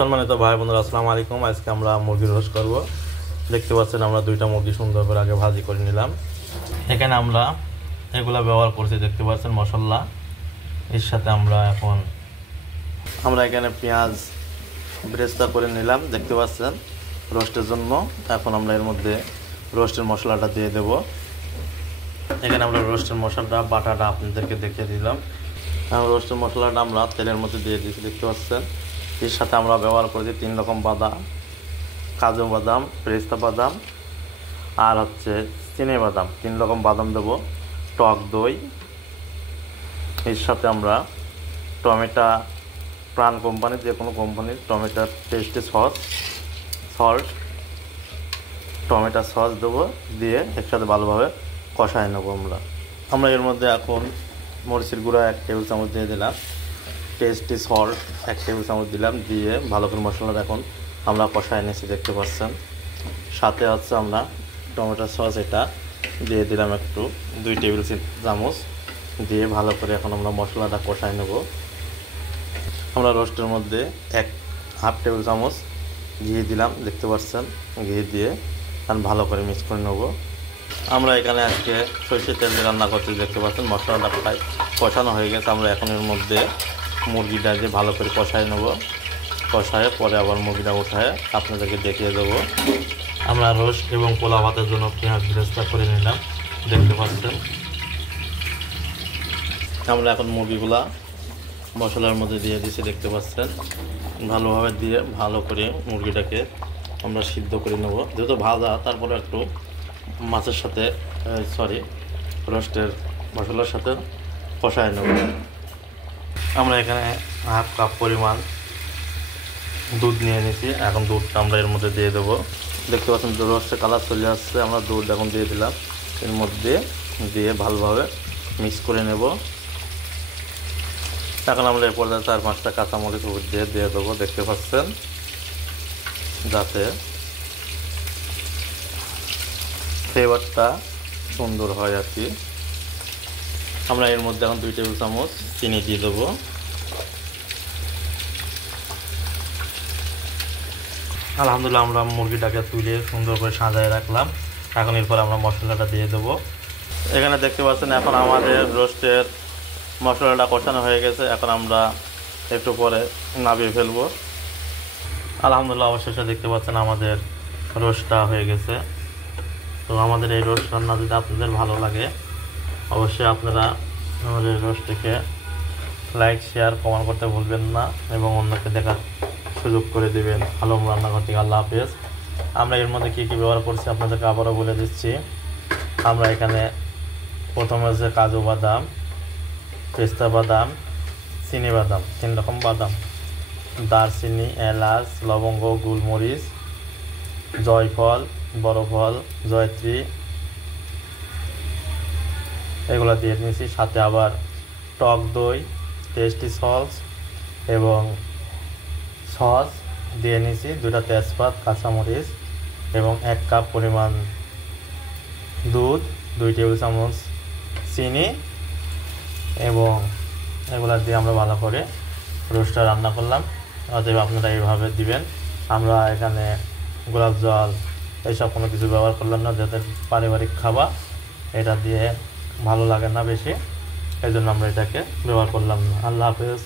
সম্মানিত ভাই বোনেরা, আসসালামু আলাইকুম। আজকে আমরা মুরগির রোস্ট করব। দেখতে পাচ্ছেন আমরা দুইটা মুরগি সুন্দর করে আগে ভাজি করে নিলাম। এখানে আমরা এগুলা ব্যবহার করছি, দেখতে পাচ্ছেন মশলা। এর সাথে আমরা এখানে পেঁয়াজ ব্রেস্তা করে নিলাম, দেখতে পাচ্ছেন রোস্টের জন্য। এখন আমরা এর মধ্যে রোস্টের মশলাটা দিয়ে দেব। এখানে আমরা রোস্টের মশলাটা বাটাটা আপনাদেরকে দেখিয়ে দিলাম। রোস্টের মশলাটা আমরা তেলের মধ্যে দিয়ে দিয়েছি, দেখতে পাচ্ছেন। এর সাথে আমরা ব্যবহার করেছি 3 রকম বাদাম, কাজু বাদাম, পেস্তা বাদাম আর চিনি বাদাম। 3 রকম বাদাম দেব, টক দই। এর সাথে আমরা টমেটো, প্রাণ কোম্পানির যে কোনো কোম্পানির টমেটোর টেস্টি সল্ট, টমেটো সস দেবো, দিয়ে একসাথে ভালোভাবে কষায় নেবো। আমরা এর মধ্যে এখন মরিচের গুঁড়া 1 টেবিল চামচ দিয়ে দিলাম, টেস্টি সল্ট 1 টেবিল চামচ দিলাম, দিয়ে ভালো করে মশলাটা এখন আমরা কষায় নিয়েছি, দেখতে পাচ্ছেন। সাথে আমরা টমেটো সস এটা দিয়ে দিলাম একটু 2 টেবিল চামচ, দিয়ে ভালো করে এখন আমরা মশলাটা কষায় নেব। আমরা রোস্টের মধ্যে 1/2 টেবিল চামচ ঘি দিলাম, দেখতে পাচ্ছেন। ঘি দিয়ে ভালো করে মিক্স করে নেব। আমরা এখানে আজকে সরষের তেল দিয়ে রান্না করতে, দেখতে পাচ্ছেন। মশলাটা প্রায় কষানো হয়ে গেছে। আমরা এখন এর মধ্যে মুরগিটা যে ভালো করে কষায় নেব, কষায় পরে আবার মুরগিটা উঠায় আপনাদেরকে দেখিয়ে দেবো। আমরা রোস্ট এবং পোলাও ভাতের জন্য পেঁয়াজ ব্রেস্তা করে নিলাম, দেখতে পাচ্ছেন। আমরা এখন মুরগিগুলা মশলার মধ্যে দিয়ে দিয়েছি, দেখতে পাচ্ছেন। ভালোভাবে দিয়ে ভালো করে মুরগিটাকে আমরা সিদ্ধ করে নেব। যেহেতু ভাজা, তারপরে একটু মাছের সাথে রোস্টের মশলার সাথে কষায় নেব। আমরা এখানে 1/2 কাপ পরিমাণ দুধ নিয়ে নিয়েছি। এখন দুধটা আমরা এর মধ্যে দিয়ে দেবো, দেখতে পাচ্ছেন। রোস্টের কালার চলে আসছে। আমরা দুধ এখন দিয়ে দিলাম এর মধ্যে, দিয়ে ভালোভাবে মিক্স করে নেব। এখন আমরা এর পর্যায়ে 4-5টা কাঁচামরিচ উপর দিয়ে দেবো, দেখতে পাচ্ছেন, যাতে ফ্লেভারটা সুন্দর হয় আর কি। আমরা এর মধ্যে এখন 2 টেবিল চামচ চিনি দিয়ে দেবো। আলহামদুলিল্লাহ, আমরা মুরগিটাকে তুলে সুন্দর করে সাজায় রাখলাম। এখন এরপর আমরা মশলাটা দিয়ে দেবো। এখানে দেখতে পাচ্ছেন এখন আমাদের রোস্টের মশলাটা কষানো হয়ে গেছে। এখন আমরা একটু পরে নামিয়ে ফেলবো। আলহামদুলিল্লাহ, অবশেষে দেখতে পাচ্ছেন আমাদের রোস্টটা হয়ে গেছে। তো আমাদের এই রোস্ট রান্না যদি আপনাদের ভালো লাগে, অবশ্যই আপনারা আমাদের রোস্টটিকে লাইক, শেয়ার, কমেন্ট করতে ভুলবেন না, এবং অন্যকে দেখার সুযোগ করে দেবেন। ভালো রান্না করতে। আল্লাহ হাফেজ। আমরা এর মধ্যে কী কী ব্যবহার করছি আপনাদেরকে আবারও বলে দিচ্ছি। আমরা এখানে প্রথমে কাজু বাদাম, পেস্তা বাদাম, চিনি বাদাম, 3 রকম বাদাম, দারচিনি, এলাচ, লবঙ্গ, গোলমরিচ, জয়ফল, বড় ফল, জয়ত্রী, এগুলো দিয়ে নিয়েছি। সাথে আবার টক দই, টেস্টি সস এবং সস দিয়ে নিয়েছি, 2টা তেজপাত, কাঁচামরিচ এবং 1 কাপ পরিমাণ দুধ, 2 টেবিল চামচ চিনি, এবং এগুলা দিয়ে আমরা ভালো করে রোস্টটা রান্না করলাম। অতএব আপনারা এইভাবে দিবেন। আমরা এখানে গোলাপ জল এইসব কোনো কিছু ব্যবহার করলাম না, যাদের পারিবারিক খাবার, এটা দিয়ে ভালো লাগে না বেশি, এই জন্য আমরা এটাকে ব্যবহার করলাম না। আল্লাহ হাফেজ।